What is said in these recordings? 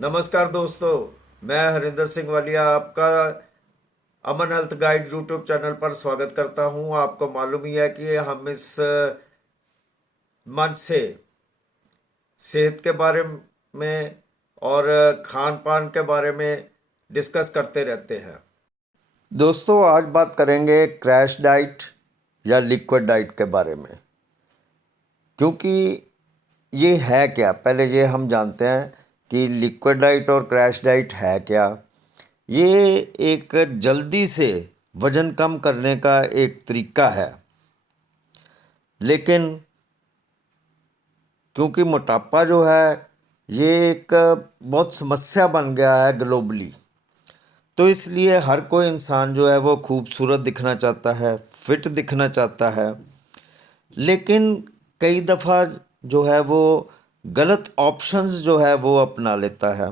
नमस्कार दोस्तों। मैं हरिंदर सिंह वालिया आपका अमन हेल्थ गाइड यूट्यूब चैनल पर स्वागत करता हूं। आपको मालूम ही है कि हम इस मंच से सेहत के बारे में और खान पान के बारे में डिस्कस करते रहते हैं। दोस्तों, आज बात करेंगे क्रैश डाइट या लिक्विड डाइट के बारे में। क्योंकि ये है क्या, पहले ये हम जानते हैं कि लिक्विड डाइट और क्रैश डाइट है क्या। ये एक जल्दी से वज़न कम करने का एक तरीका है, लेकिन क्योंकि मोटापा जो है ये एक बहुत समस्या बन गया है ग्लोबली, तो इसलिए हर कोई इंसान जो है वो खूबसूरत दिखना चाहता है, फिट दिखना चाहता है। लेकिन कई दफ़ा जो है वो गलत ऑप्शंस जो है वो अपना लेता है।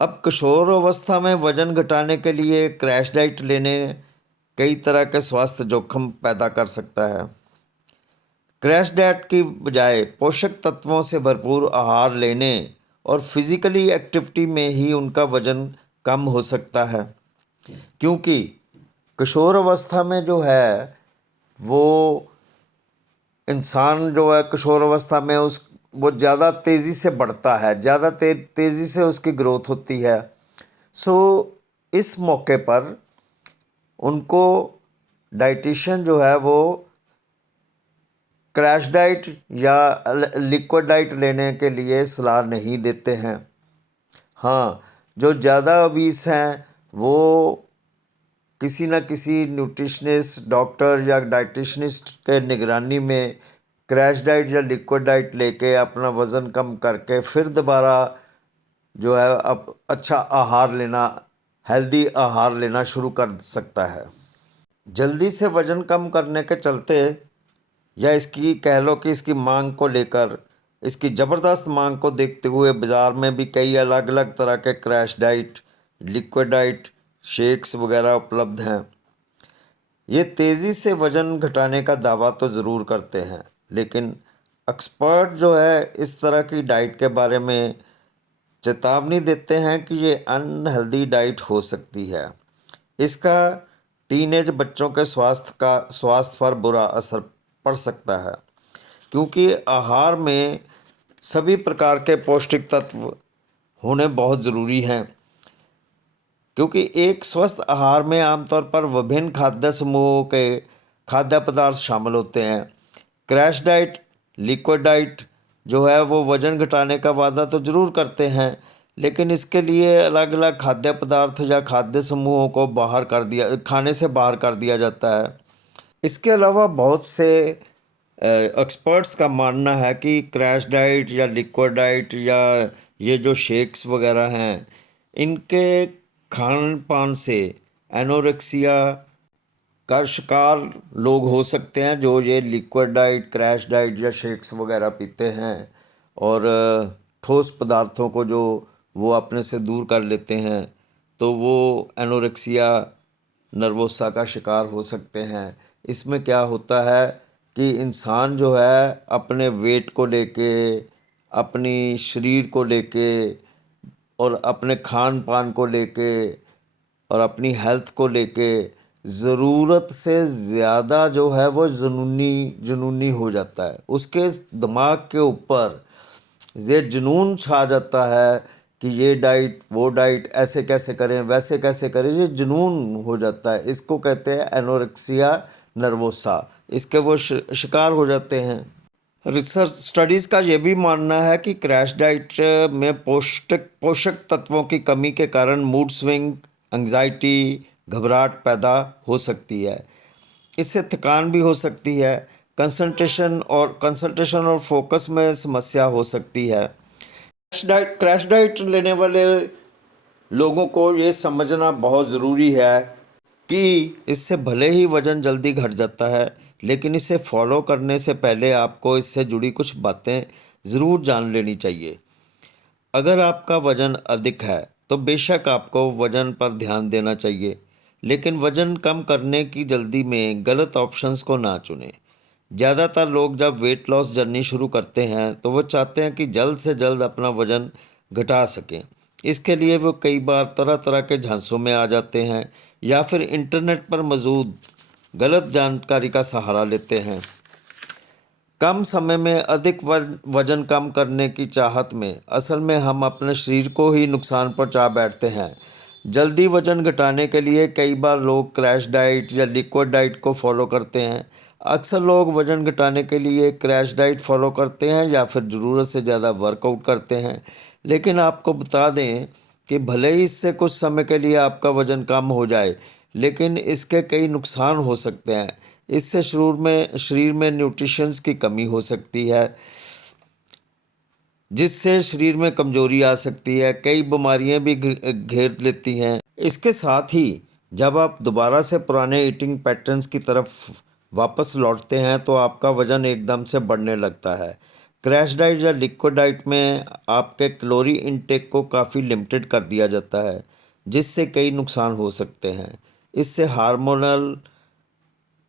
अब किशोर अवस्था में वजन घटाने के लिए क्रैश डाइट लेने कई तरह के स्वास्थ्य जोखिम पैदा कर सकता है। क्रैश डाइट की बजाय पोषक तत्वों से भरपूर आहार लेने और फिजिकली एक्टिविटी में ही उनका वजन कम हो सकता है। क्योंकि किशोर अवस्था में जो है वो इंसान जो है किशोर अवस्था में उस वो ज़्यादा तेज़ी से बढ़ता है, ज़्यादा तेज़ी से उसकी ग्रोथ होती है। सो इस मौके पर उनको डाइटिशियन जो है वो क्रैश डाइट या लिक्विड डाइट लेने के लिए सलाह नहीं देते हैं। हाँ, जो ज़्यादा obese हैं वो किसी न किसी न्यूट्रिशनिस्ट, डॉक्टर या डाइटिशनिस्ट के निगरानी में क्रैश डाइट या लिक्विड डाइट लेके अपना वज़न कम करके फिर दोबारा जो है अब अच्छा आहार लेना, हेल्दी आहार लेना शुरू कर सकता है। जल्दी से वज़न कम करने के चलते या इसकी कह लो कि इसकी मांग को लेकर, इसकी ज़बरदस्त मांग को देखते हुए बाज़ार में भी कई अलग अलग तरह के crash diet, liquid diet, shakes वगैरह उपलब्ध हैं। ये तेज़ी से वज़न घटाने का दावा तो ज़रूर करते हैं, लेकिन एक्सपर्ट जो है इस तरह की डाइट के बारे में चेतावनी देते हैं कि ये अनहेल्दी डाइट हो सकती है। इसका टीनेज बच्चों के स्वास्थ्य पर बुरा असर पड़ सकता है, क्योंकि आहार में सभी प्रकार के पौष्टिक तत्व होने बहुत ज़रूरी हैं। क्योंकि एक स्वस्थ आहार में आमतौर पर विभिन्न खाद्य समूहों के खाद्य पदार्थ शामिल होते हैं। क्रैश डाइट, लिक्विड डाइट जो है वो वज़न घटाने का वादा तो ज़रूर करते हैं, लेकिन इसके लिए अलग अलग खाद्य पदार्थ या खाद्य समूहों को खाने से बाहर कर दिया जाता है। इसके अलावा बहुत से एक्सपर्ट्स का मानना है कि क्रैश डाइट या लिक्विड डाइट या ये जो शेक्स वगैरह हैं, इनके खान पान से एनोरेक्सिया का शिकार लोग हो सकते हैं जो ये लिक्विड डाइट, क्रैश डाइट या शेक्स वगैरह पीते हैं और ठोस पदार्थों को जो वो अपने से दूर कर लेते हैं, तो वो एनोरेक्सिया नर्वोसा का शिकार हो सकते हैं। इसमें क्या होता है कि इंसान जो है अपने वेट को लेके, अपनी शरीर को लेके और अपने खान पान को लेके और अपनी हेल्थ को लेके ज़रूरत से ज़्यादा जो है वो जुनूनी हो जाता है। उसके दिमाग के ऊपर ये जुनून छा जाता है कि ये डाइट, वो डाइट, ऐसे कैसे करें, वैसे कैसे करें, ये जुनून हो जाता है। इसको कहते हैं एनोरेक्सिया नर्वोसा। इसके वो शिकार हो जाते हैं। रिसर्च स्टडीज़ का ये भी मानना है कि क्रैश डाइट में पोषक तत्वों की कमी के कारण मूड स्विंग, एंग्जाइटी, घबराहट पैदा हो सकती है। इससे थकान भी हो सकती है, कंसंट्रेशन और फोकस में समस्या हो सकती है। क्रैश डाइट लेने वाले लोगों को ये समझना बहुत ज़रूरी है कि इससे भले ही वज़न जल्दी घट जाता है, लेकिन इसे फॉलो करने से पहले आपको इससे जुड़ी कुछ बातें ज़रूर जान लेनी चाहिए। अगर आपका वज़न अधिक है तो बेशक आपको वज़न पर ध्यान देना चाहिए, लेकिन वज़न कम करने की जल्दी में गलत ऑप्शंस को ना चुनें। ज़्यादातर लोग जब वेट लॉस जर्नी शुरू करते हैं तो वो चाहते हैं कि जल्द से जल्द अपना वज़न घटा सकें। इसके लिए वो कई बार तरह तरह के झांसों में आ जाते हैं या फिर इंटरनेट पर मौजूद गलत जानकारी का सहारा लेते हैं। कम समय में अधिक वजन कम करने की चाहत में असल में हम अपने शरीर को ही नुकसान पहुंचा बैठते हैं। जल्दी वजन घटाने के लिए कई बार लोग क्रैश डाइट या लिक्विड डाइट को फॉलो करते हैं। अक्सर लोग वजन घटाने के लिए क्रैश डाइट फॉलो करते हैं या फिर ज़रूरत से ज़्यादा वर्कआउट करते हैं। लेकिन आपको बता दें कि भले ही इससे कुछ समय के लिए आपका वजन कम हो जाए, लेकिन इसके कई नुकसान हो सकते हैं। इससे शरीर में न्यूट्रिशंस की कमी हो सकती है, जिससे शरीर में कमजोरी आ सकती है। कई बीमारियां भी घेर लेती हैं। इसके साथ ही जब आप दोबारा से पुराने ईटिंग पैटर्न्स की तरफ वापस लौटते हैं तो आपका वजन एकदम से बढ़ने लगता है। क्रैश डाइट या लिक्विड डाइट में आपके कैलोरी इनटेक को काफ़ी लिमिटेड कर दिया जाता है, जिससे कई नुकसान हो सकते हैं। इससे hormonal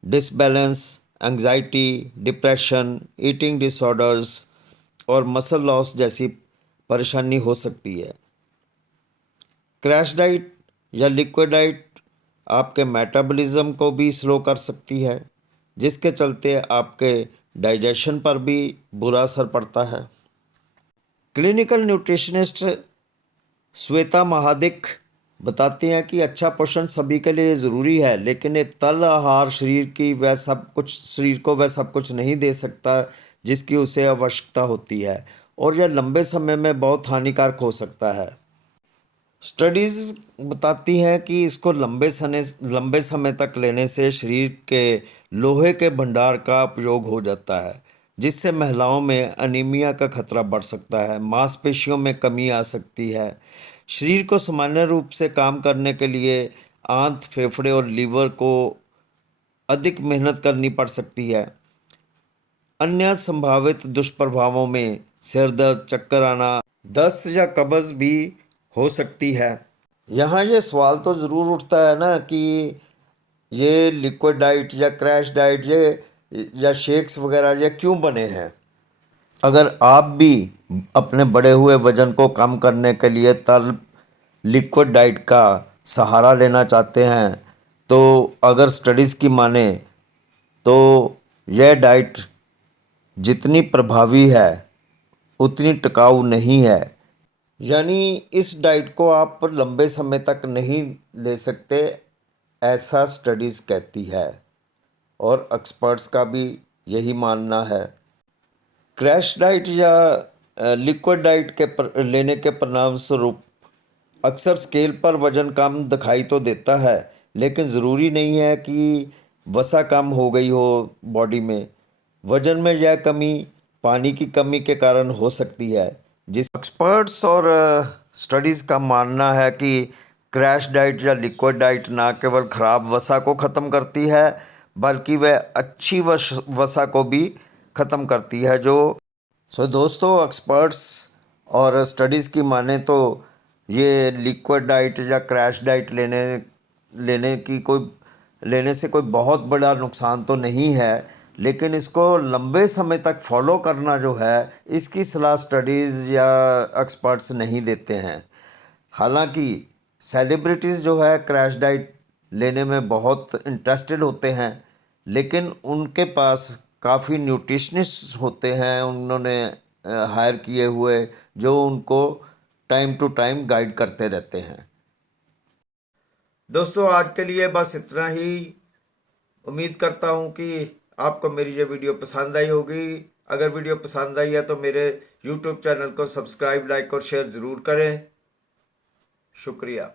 disbalance, anxiety, depression, eating disorders और मसल लॉस जैसी परेशानी हो सकती है। क्रैश डाइट या लिक्विड डाइट आपके मेटाबॉलिज्म को भी स्लो कर सकती है, जिसके चलते आपके डाइजेशन पर भी बुरा असर पड़ता है। क्लिनिकल न्यूट्रिशनिस्ट श्वेता महादिक बताते हैं कि अच्छा पोषण सभी के लिए ज़रूरी है, लेकिन एक तल आहार शरीर को वह सब कुछ नहीं दे सकता जिसकी उसे आवश्यकता होती है, और यह लंबे समय में बहुत हानिकारक हो सकता है। स्टडीज़ बताती हैं कि इसको लंबे समय तक लेने से शरीर के लोहे के भंडार का उपयोग हो जाता है, जिससे महिलाओं में अनीमिया का खतरा बढ़ सकता है, मांसपेशियों में कमी आ सकती है। शरीर को सामान्य रूप से काम करने के लिए आंत, फेफड़े और लीवर को अधिक मेहनत करनी पड़ सकती है। अन्य संभावित दुष्प्रभावों में सिर दर्द, चक्कर आना, दस्त या कब्ज भी हो सकती है। यहाँ ये सवाल तो ज़रूर उठता है ना कि ये लिक्विड डाइट या क्रैश डाइट या शेक्स वगैरह ये क्यों बने हैं। अगर आप भी अपने बढ़े हुए वज़न को कम करने के लिए तरल लिक्विड डाइट का सहारा लेना चाहते हैं, तो अगर स्टडीज़ की माने तो यह डाइट जितनी प्रभावी है उतनी टिकाऊ नहीं है। यानी इस डाइट को आप लंबे समय तक नहीं ले सकते, ऐसा स्टडीज़ कहती है, और एक्सपर्ट्स का भी यही मानना है। क्रैश डाइट या लिक्विड डाइट लेने के परिणाम स्वरूप अक्सर स्केल पर वज़न कम दिखाई तो देता है, लेकिन ज़रूरी नहीं है कि वसा कम हो गई हो बॉडी में। वज़न में यह कमी पानी की कमी के कारण हो सकती है। जिस एक्सपर्ट्स और स्टडीज़ का मानना है कि क्रैश डाइट या लिक्विड डाइट ना केवल ख़राब वसा को ख़त्म करती है, बल्कि वह अच्छी वसा को भी ख़त्म करती है। दोस्तों, एक्सपर्ट्स और स्टडीज़ की माने तो ये लिक्विड डाइट या क्रैश डाइट लेने से कोई बहुत बड़ा नुकसान तो नहीं है, लेकिन इसको लंबे समय तक फॉलो करना जो है, इसकी सलाह स्टडीज़ या एक्सपर्ट्स नहीं देते हैं। हालांकि सेलिब्रिटीज़ जो है क्रैश डाइट लेने में बहुत इंटरेस्टेड होते हैं, लेकिन उनके पास काफ़ी न्यूट्रिशनिस्ट होते हैं उन्होंने हायर किए हुए, जो उनको टाइम टू टाइम गाइड करते रहते हैं। दोस्तों, आज के लिए बस इतना ही। उम्मीद करता हूँ कि आपको मेरी ये वीडियो पसंद आई होगी। अगर वीडियो पसंद आई है तो मेरे YouTube चैनल को सब्सक्राइब, लाइक और शेयर ज़रूर करें। शुक्रिया।